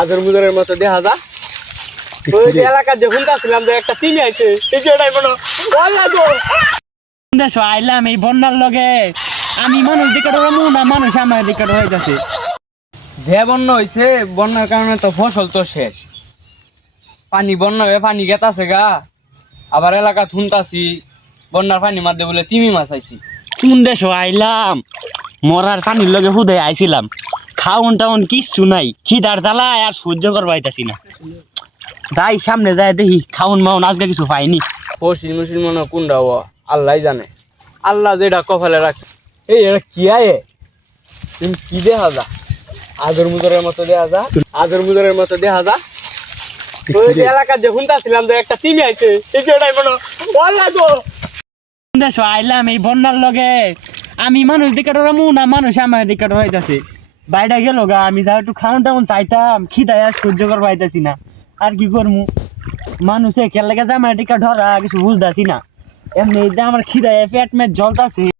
আদর মুদরের মতো দেখা যা। ওই যে এলাকার যে হুন্ডাছিলাম যে একটা তিমি আইছে এই যে ওটাই মনে তো। দেশ আইলাম এই বন্যার লগে। আমি মানুষ দিকে রমু না মানুষ আমার দিকে রয়েছে যে বন্যা হয়েছে বন্যার কারণে তো ফসল তো শেষ। পানি বন্যা হয়ে পানি গেতাছে গা। আবার এলাকা থুনতাছি বন্যার পানি মাধ্যমে বলে তিমি মাছ আইছি। কোন দেশ আইলাম মরার পানির লগে হুদে আইছিলাম। খাওন টাউন কিচ্ছু নাই। খিদার জ্বালায় আর সহ্য করবা আইতাছি না। যাই সামনে যায় দেখি খাউন মাউন আজকে কিছু পাইনি। পশ্চিম মুসলমান কোনটা ও আল্লাহ জানে। আল্লাহ যেটা কপালে রাখছে। এই এটা কি আয়ে? তুমি কি দেখা যা? আদর মুদরের মতো দেখা যা। আদর মুদরের মতো দেখা যা। ওই যে এলাকার যে একটা আইছে এই যে ওটাই মনে বললা তো আইলাম এই বন্যার লগে। আমি মানুষ দিকে না মানুষ আমার দিকে রয়েছে বাইরে গেল গা, আমি যা একটু খাওন টাউন চাইতাম, খিদায় আর সহ্য করবা আইতাছি না। আর কি করমু? মানুষে খেলে গেছে আমার টিকা ধরা, কিছু বুঝতাছি না। এমনি আমার খিদায় পেট মেট জ্বলতাছে।